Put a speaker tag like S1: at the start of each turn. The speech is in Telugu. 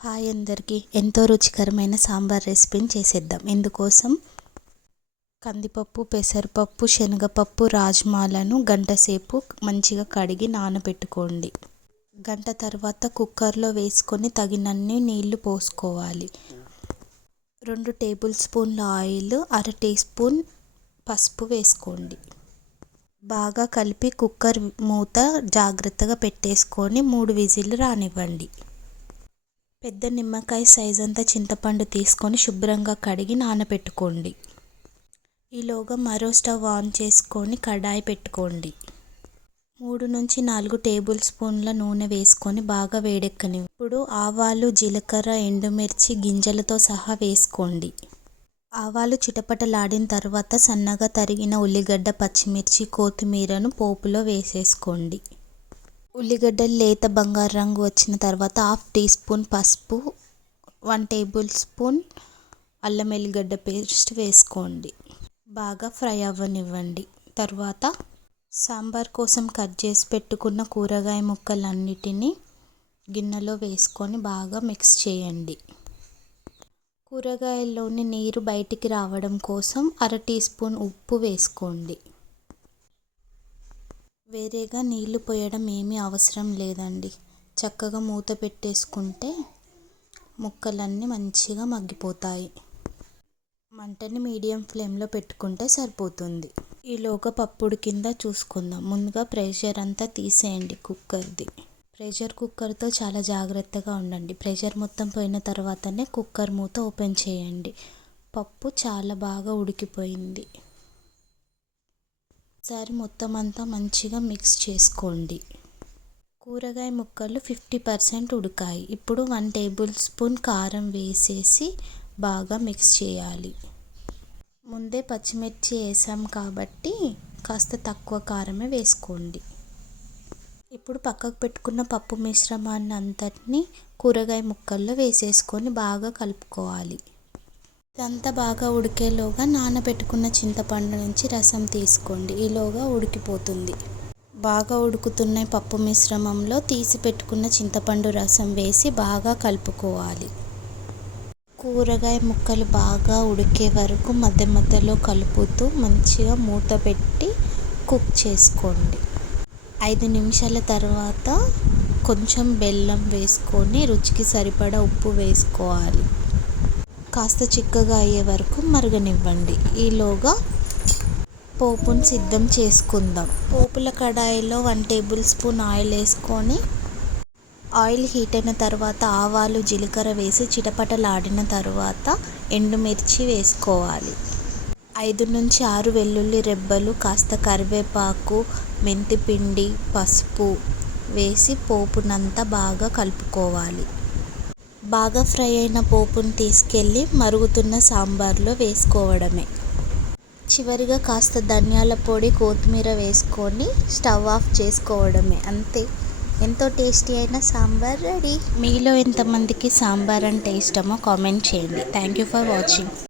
S1: హాయ్ అందరికీ. ఎంతో రుచికరమైన సాంబార్ రెసిపీని చేసేద్దాం. ఇందుకోసం కందిపప్పు పెసరపప్పు శనగపప్పు రాజ్మాలను గంట సేపు మంచిగా కడిగి నానబెట్టుకోండి. గంట తర్వాత కుక్కర్లో వేసుకొని తగినన్ని నీళ్ళు పోసుకోవాలి. రెండు టేబుల్ స్పూన్ల ఆయిల్ అర టీ స్పూన్ పసుపు వేసుకోండి. బాగా కలిపి కుక్కర్ మూత జాగ్రత్తగా పెట్టేసుకొని మూడు విజిల్లు రానివ్వండి. పెద్ద నిమ్మకాయ సైజ్ అంతా చింతపండు తీసుకొని శుభ్రంగా కడిగి నానబెట్టుకోండి ఈలోగా మరో స్టవ్ ఆన్ చేసుకొని కడాయి పెట్టుకోండి. మూడు నుంచి నాలుగు టేబుల్ స్పూన్ల నూనె వేసుకొని బాగా వేడెక్కని ఇప్పుడు ఆవాలు జీలకర్ర ఎండుమిర్చి గింజలతో సహా వేసుకోండి. ఆవాలు చిటపటలాడిన తర్వాత సన్నగా తరిగిన ఉల్లిగడ్డ పచ్చిమిర్చి కొత్తిమీరను పోపులో వేసేసుకోండి. ఉల్లిగడ్డలు లేత బంగారు రంగు వచ్చిన తర్వాత హాఫ్ టీ స్పూన్ పసుపు వన్ టేబుల్ స్పూన్ అల్లం ఎల్లిగడ్డ పేస్ట్ వేసుకోండి. బాగా ఫ్రై అవ్వనివ్వండి. తర్వాత సాంబార్ కోసం కట్ చేసి పెట్టుకున్న కూరగాయ ముక్కలన్నిటినీ గిన్నెలో వేసుకొని బాగా మిక్స్ చేయండి. కూరగాయల్లోని నీరు బయటికి రావడం కోసం అర టీ స్పూన్ ఉప్పు వేసుకోండి. వేరేగా నీళ్ళు పోయడం ఏమీ అవసరం లేదండి. చక్కగా మూత పెట్టేసుకుంటే ముక్కలన్నీ మంచిగా మగ్గిపోతాయి. మంటని మీడియం ఫ్లేమ్లో పెట్టుకుంటే సరిపోతుంది. ఈలోగా పప్పుడు కింద చూసుకుందాం. ముందుగా ప్రెషర్ అంతా తీసేయండి కుక్కర్ది. ప్రెషర్ కుక్కర్తో చాలా జాగ్రత్తగా ఉండండి. ప్రెషర్ మొత్తం పోయిన తర్వాతనే కుక్కర్ మూత ఓపెన్ చేయండి. పప్పు చాలా బాగా ఉడికిపోయింది. ఒకసారి మొత్తం అంతా మంచిగా మిక్స్ చేసుకోండి. కూరగాయ ముక్కలు ఫిఫ్టీ పర్సెంట్ ఉడికాయి. ఇప్పుడు వన్ టేబుల్ స్పూన్ కారం వేసేసి బాగా మిక్స్ చేయాలి. ముందే పచ్చిమిర్చి వేసాం కాబట్టి కాస్త తక్కువ కారమే వేసుకోండి. ఇప్పుడు పక్కకు పెట్టుకున్న పప్పు మిశ్రమాన్ని అంతటిని కూరగాయ ముక్కల్లో వేసేసుకొని బాగా కలుపుకోవాలి. ఇదంతా బాగా ఉడికేలోగా నానబెట్టుకున్న చింతపండు నుంచి రసం తీసుకోండి. ఈలోగా ఉడికిపోతుంది. బాగా ఉడుకుతున్న పప్పు మిశ్రమంలో తీసి పెట్టుకున్న చింతపండు రసం వేసి బాగా కలుపుకోవాలి. కూరగాయ ముక్కలు బాగా ఉడికే వరకు మధ్య మధ్యలో కలుపుతూ మంచిగా మూత పెట్టి కుక్ చేసుకోండి. ఐదు నిమిషాల తర్వాత కొంచెం బెల్లం వేసుకొని రుచికి సరిపడా ఉప్పు వేసుకోవాలి. కాస్త చిక్కగా అయ్యే వరకు మరగనివ్వండి. ఈలోగా పోపును సిద్ధం చేసుకుందాం. పోపుల కడాయిలో వన్ టేబుల్ స్పూన్ ఆయిల్ వేసుకొని ఆయిల్ హీట్ అయిన తర్వాత ఆవాలు జీలకర్ర వేసి చిటపటలాడిన తర్వాత ఎండుమిర్చి వేసుకోవాలి. ఐదు నుంచి ఆరు వెల్లుల్లి రెబ్బలు కాస్త కరివేపాకు మెంతిపిండి పసుపు వేసి పోపునంతా బాగా కలుపుకోవాలి. బాగా ఫ్రై అయిన పోపుని తీసుకెళ్ళి మరుగుతున్న సాంబార్లో వేసుకోవడమే. చివరిగా కాస్త ధనియాల పొడి కొత్తిమీర వేసుకొని స్టవ్ ఆఫ్ చేసుకోవడమే. అంతే. ఎంతో టేస్టీ అయిన సాంబార్ రెడీ. మీలో ఎంతమందికి సాంబార్ అంటే ఇష్టమో కామెంట్ చేయండి. Thank you for watching.